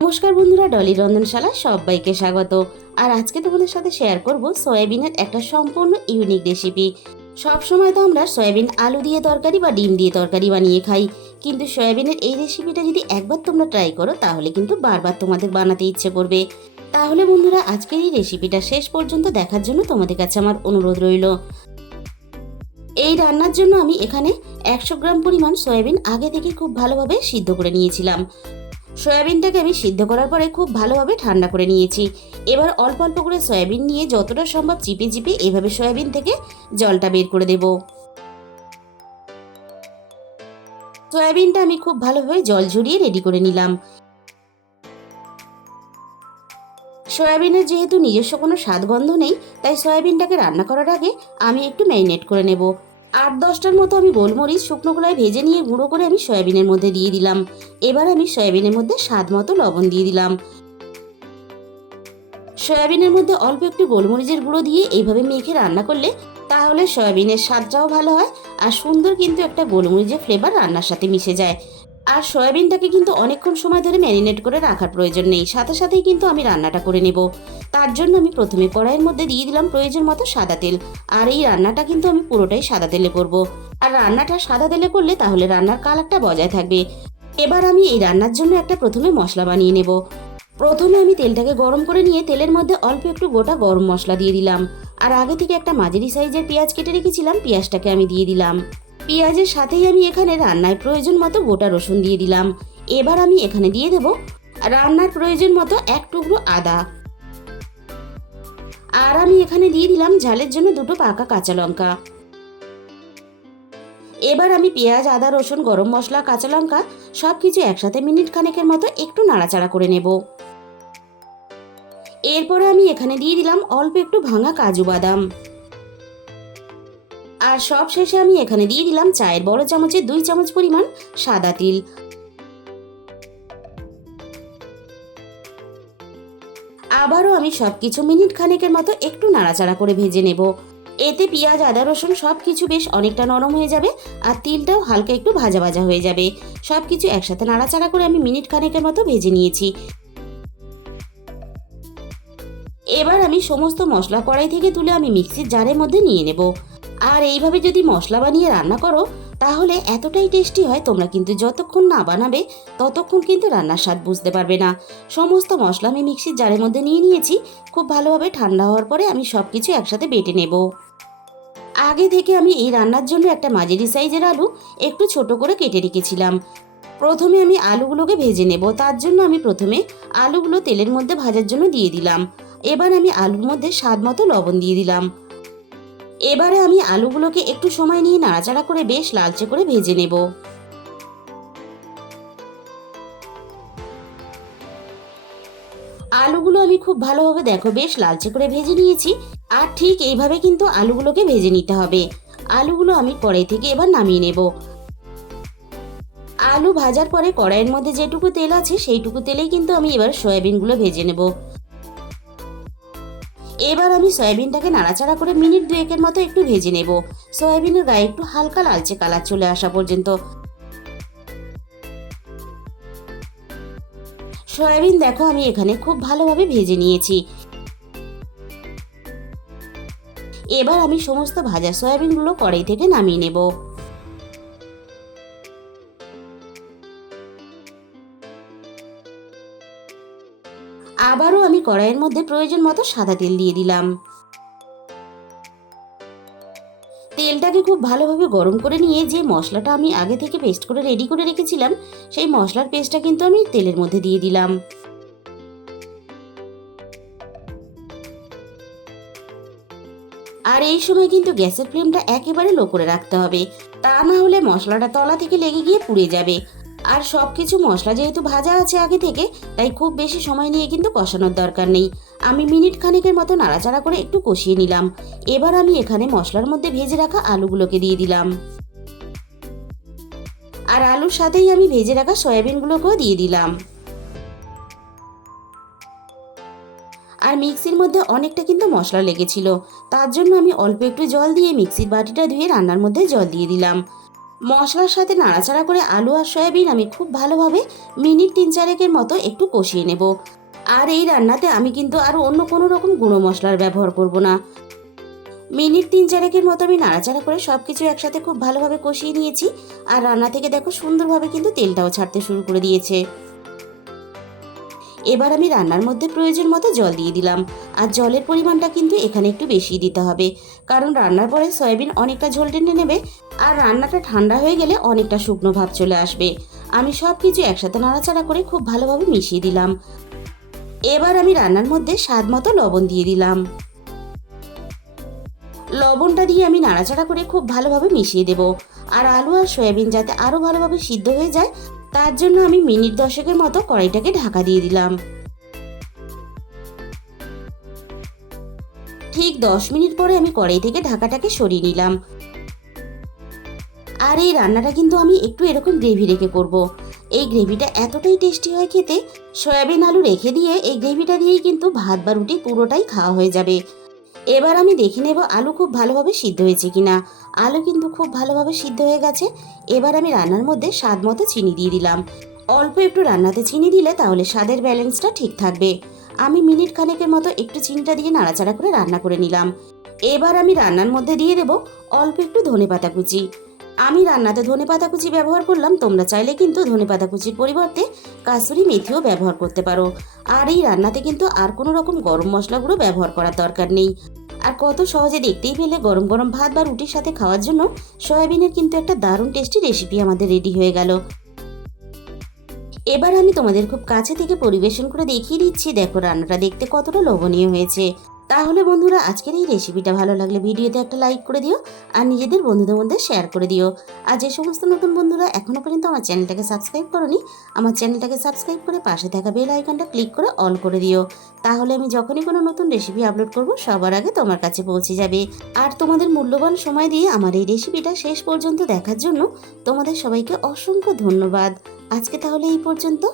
নমস্কার বন্ধুরা, ডলি রন্ধনশালা সবাইকে স্বাগত। আর আজকে তোমাদের সাথে শেয়ার করব সয়াবিনের একটা সম্পূর্ণ ইউনিক রেসিপি সব সময় তো আমরা সয়াবিন আলু দিয়ে তরকারি বা ডিম দিয়ে তরকারি বানিয়ে খাই। কিন্তু সয়াবিনের এই রেসিপিটা যদি একবার তোমরা ট্রাই করো, তাহলে কিন্তু বারবার তোমাদের বানাতে ইচ্ছে করবে। তাহলে বন্ধুরা, আজকের এই রেসিপিটা শেষ পর্যন্ত দেখার জন্য তোমাদের কাছে আমার অনুরোধ রইল। এই রান্নার জন্য আমি এখানে একশো গ্রাম পরিমাণ সয়াবিন আগে থেকে খুব ভালোভাবে সিদ্ধ করে নিয়েছিলাম। সয়াবিনটাকে আমি সিদ্ধ করার পরে খুব ভালোভাবে ঠান্ডা করে নিয়েছি। এবার অল্প অল্প করে সয়াবিন নিয়ে যতটা সম্ভব চিপে চিপে এভাবে সয়াবিন থেকে জলটা বের করে দেব। সয়াবিনটা আমি খুব ভালোভাবে জল ঝরিয়ে রেডি করে নিলাম। সয়াবিনের যেহেতু নিজস্ব কোনো স্বাদগন্ধ নেই, তাই সয়াবিনটাকে রান্না করার আগে আমি একটু ম্যারিনেট করে নেব। আট দশটার মতো আমি গোলমরিচ শুকনো কলায় ভেজে নিয়ে গুঁড়ো করে আমি সয়াবিনের মধ্যে দিয়ে দিলাম। এবার আমি সয়াবিনের মধ্যে স্বাদ মতো লবণ দিয়ে দিলাম। সয়াবিনের মধ্যে অল্প একটু গোলমরিচের গুঁড়ো দিয়ে এইভাবে মেখে রান্না করলে তাহলে সয়াবিনের স্বাদটাও ভালো হয় আর সুন্দর কিন্তু একটা গোলমরিচের ফ্লেভার রান্নার সাথে মিশে যায়। আর সয়াবিনটাকে কিন্তু অনেকক্ষণ সময় ধরে ম্যারিনেট করে রাখার প্রয়োজন নেই। সাথে সাথেই কিন্তু আমি রান্নাটা করে নেব। তার জন্য আমি প্রথমে কড়াইয়ের মধ্যে দিয়ে দিলাম প্রয়োজন মতো সাদা তেল। আর এই রান্নাটা কিন্তু আমি পুরোটাই সাদা তেলে করব। আর রান্নাটা সাদা তেলে করলে তাহলে রান্নার কালারটা বজায় থাকবে। এবার আমি এই রান্নার জন্য একটা প্রথমে মশলা বানিয়ে নেব। প্রথমে আমি তেলটাকে গরম করে নিয়ে তেলের মধ্যে অল্প একটু গোটা গরম মশলা দিয়ে দিলাম। আর আগে থেকে একটা মাঝারি সাইজের পেঁয়াজ কেটে রেখেছিলাম, পেঁয়াজটাকে আমি দিয়ে দিলাম। পেঁয়াজের সাথেই আমি এখানে রান্নায় প্রয়োজন মতো গোটা রসুন দিয়ে দিলাম। এবার আমি এখানে দিয়ে দেব রান্নার প্রয়োজন মতো এক টুকরো আদা। আর আমি এখানে দিয়ে দিলাম ঝালের জন্য দুটো পাকা কাঁচা লঙ্কা। এবার আমি পেঁয়াজ, আদা, রসুন, গরম মশলা, কাঁচা লঙ্কা সব কিছু একসাথে মিনিট খানেকের মতো একটু নাড়াচাড়া করে নেব। এরপরে আমি এখানে দিয়ে দিলাম অল্প একটু ভাঙা কাজু বাদাম। আর সব শেষে আমি এখানে দিয়ে দিলাম চায়ের বড় চামচে দুই চামচ পরিমাণ সাদা তিল। আবারও আমি সব কিছু মিনিট খানেকের মতো একটু নাড়াচাড়া করে ভেজে নেব। এতে পেঁয়াজ, আদা, রসুন সব কিছু বেশ অনেকটা নরম হয়ে যাবে আর তিলটাও হালকা একটু ভাজা ভাজা হয়ে যাবে। সব কিছু একসাথে নাড়াচাড়া করে আমি মিনিট খানেকের মতো ভেজে নিয়েছি। এবার আমি সমস্ত মশলা কড়াই থেকে তুলে আমি মিক্সির জারের মধ্যে নিয়ে নেব। আর এইভাবে যদি মশলা বানিয়ে রান্না করো, তাহলে এতটাই টেস্টি হয় তোমরা কিন্তু যতক্ষণ না বানাবে, ততক্ষণ কিন্তু রান্নার স্বাদ বুঝতে পারবে না। সমস্ত মশলা আমি মিক্সির জারের মধ্যে নিয়ে নিয়েছি, খুব ভালোভাবে ঠান্ডা হওয়ার পরে আমি সব কিছু একসাথে বেটে নেব। আগে থেকে আমি এই রান্নার জন্য একটা মাঝারি সাইজের আলু একটু ছোট করে কেটে রেখেছিলাম। প্রথমে আমি আলুগুলোকে ভেজে নেব, তার জন্য আমি প্রথমে আলুগুলো তেলের মধ্যে ভাজার জন্য দিয়ে দিলাম। এবার আমি আলুর মধ্যে স্বাদ মতো লবণ দিয়ে দিলাম। এবারে আমি আলুগুলোকে একটু সময় নিয়ে নাড়াচাড়া করে বেশ লালচে করে ভেজে নেব। আলুগুলো আমি খুব ভালোভাবে দেখো, বেশ লালচে করে ভেজে নিয়েছি। আর ঠিক এইভাবে কিন্তু আলুগুলোকে ভেজে নিতে হবে। আলুগুলো আমি কড়াই থেকে এবার নামিয়ে নেব। আলু ভাজার পরে কড়াইয়ের মধ্যে যেটুকু তেল আছে, সেইটুকু তেলেই কিন্তু আমি এবার সয়াবিনগুলো ভেজে নেব। এবার আমি সয়াবিনটাকে নাড়াচাড়া করে মিনিট দুয়েকের মতো একটু ভেজে নেব। সয়াবিনের গায়ে একটু হালকা লালচে কালার চলে আসা পর্যন্ত। সয়াবিন দেখো, আমি এখানে খুব ভালোভাবে ভেজে নিয়েছি। এবার আমি সমস্ত ভাজা সয়াবিনগুলো কড়াই থেকে নামিয়ে নেব। কড়াইয়ের মধ্যে প্রয়োজন মতো সাদা তেল দিয়ে দিলাম। তেলটাকে খুব ভালোভাবে গরম করে নিয়ে যে মশলাটা আমি আগে থেকে পেস্ট করে রেডি করে রেখেছিলাম, সেই মশলার পেস্টটা কিন্তু আমি তেলের মধ্যে দিয়ে দিলাম। আর এই সময় কিন্তু গ্যাসের ফ্লেমটা একেবারে লো করে রাখতে হবে, তা না হলে মশলাটা তলা থেকে লেগে গিয়ে পুড়ে যাবে। আর সব কিছু মশলা যেহেতু ভাজা আছে আগে থেকে, তাই খুব বেশি সময় নিয়ে কিন্তু কষানোর দরকার নেই। আমি মিনিট খানেকের মতো নাড়াচাড়া করে একটু কষিয়ে নিলাম। এবার আমি এখানে মশলার মধ্যে ভেজে রাখা আলুগুলোকে দিয়ে দিলাম। আর আলুর সাথেই আমি ভেজে রাখা সয়াবিনগুলোকেও দিয়ে দিলাম। আর মিক্সির মধ্যে অনেকটা কিন্তু মশলা লেগেছিল। তার জন্য আমি অল্প একটু জল দিয়ে মিক্সির বাটিটা ধুয়ে রান্নার মধ্যে জল দিয়ে দিলাম। মশলার সাথে নাড়াচাড়া করে আলু আর সয়াবিন আমি খুব ভালোভাবে মিনিট তিন চারেকের মতো একটু কষিয়ে নেব। আর এই রান্নাতে আমি কিন্তু আর অন্য কোনো রকম গুঁড়ো মশলার ব্যবহার করব না। মিনিট তিন চারেকের মতো আমি নাড়াচাড়া করে সব কিছু একসাথে খুব ভালোভাবে কষিয়ে নিয়েছি। আর রান্না থেকে দেখো সুন্দরভাবে কিন্তু তেলটাও ছাড়তে শুরু করে দিয়েছে। এবার আমি রান্নার মধ্যে প্রয়োজন মতো জল দিয়ে দিলাম। আর জলের পরিমাণটা কিন্তু এখানে একটু বেশি দিতে হবে। কারণ রান্নার পরে সয়াবিন অনেকটা ঝোল টেনে নেবে আর রান্নাটা ঠান্ডা হয়ে গেলে অনেকটা শুকনো ভাব চলে আসবে। আমি সব কিছু একসাথে নাড়াচাড়া করে খুব ভালোভাবে মিশিয়ে দিলাম। এবার আমি রান্নার মধ্যে স্বাদ মতো লবণ দিয়ে দিলাম। লবণটা দিয়ে আমি নাড়াচাড়া করে খুব ভালোভাবে মিশিয়ে দেব। আর আলু আর সয়াবিন যাতে আরও ভালোভাবে সিদ্ধ হয়ে যায় তার জন্য আমি মিনিট দশেকের মতো কড়াইটাকে ঢাকা দিয়ে দিলাম। ঠিক দশ মিনিট পরে আমি কড়াই থেকে ঢাকাটাকে সরিয়ে নিলাম। আর এই রান্নাটা কিন্তু আমি একটু এরকম গ্রেভি রেখে করব। এই গ্রেভিটা এতটাই টেস্টি হয় খেতে, সয়াবিন আলু রেখে দিয়ে এই গ্রেভিটা দিয়েই কিন্তু ভাত বা রুটি পুরোটাই খাওয়া হয়ে যাবে। এবার আমি দেখে নেব আলু খুব ভালোভাবে সিদ্ধ হয়েছে কিনা। আলু কিন্তু খুব ভালোভাবে সিদ্ধ হয়ে গেছে। এবার আমি রান্নার মধ্যে স্বাদ মতো চিনি দিয়ে দিলাম। অল্প একটু রান্নাতে চিনি দিলে তাহলে স্বাদের ব্যালেন্সটা ঠিক থাকবে। আমি মিনিট খানেকের মতো একটু চিনিটা দিয়ে নাড়াচাড়া করে রান্না করে নিলাম। এবার আমি রান্নার মধ্যে দিয়ে দেব অল্প একটু ধনে পাতা কুচি। আমি রান্নাতে ধনে পাতা কুচি ব্যবহার করলাম, তোমরা চাইলে কিন্তু ধনে পাতা কুচির পরিবর্তে কাসুরি মেথিও ব্যবহার করতে পারো। আর এই রান্নাতে কিন্তু আর কোনো রকম গরম মশলাগুলো ব্যবহার করার দরকার নেই। আর কত সহজে দেখতেই পেলে গরম গরম ভাত বা রুটির সাথে খাওয়ার জন্য সয়াবিনের কিন্তু একটা দারুণ টেস্টি রেসিপি আমাদের রেডি হয়ে গেল। এবার আমি তোমাদের খুব কাছে থেকে পরিবেশন করে দেখিয়ে দিচ্ছি, দেখো রান্নাটা দেখতে কতটা লোভনীয় হয়েছে। তাহলে বন্ধুরা, আজকের এই রেসিপিটা ভালো লাগলে ভিডিওতে একটা লাইক করে দিও আর নিজেদের বন্ধুদের মধ্যে শেয়ার করে দিও। আর যে সমস্ত নতুন বন্ধুরা এখনও পর্যন্ত আমার চ্যানেলটাকে সাবস্ক্রাইব করনি, আমার চ্যানেলটাকে সাবস্ক্রাইব করে পাশে থাকা বেল আইকনটা ক্লিক করে অল করে দিও। তাহলে আমি যখনই কোনো নতুন রেসিপি আপলোড করব, সবার আগে তোমার কাছে পৌঁছে যাবে। আর তোমাদের মূল্যবান সময় দিয়ে আমার এই রেসিপিটা শেষ পর্যন্ত দেখার জন্য তোমাদের সবাইকে অসংখ্য ধন্যবাদ। আজকে তাহলে এই পর্যন্ত।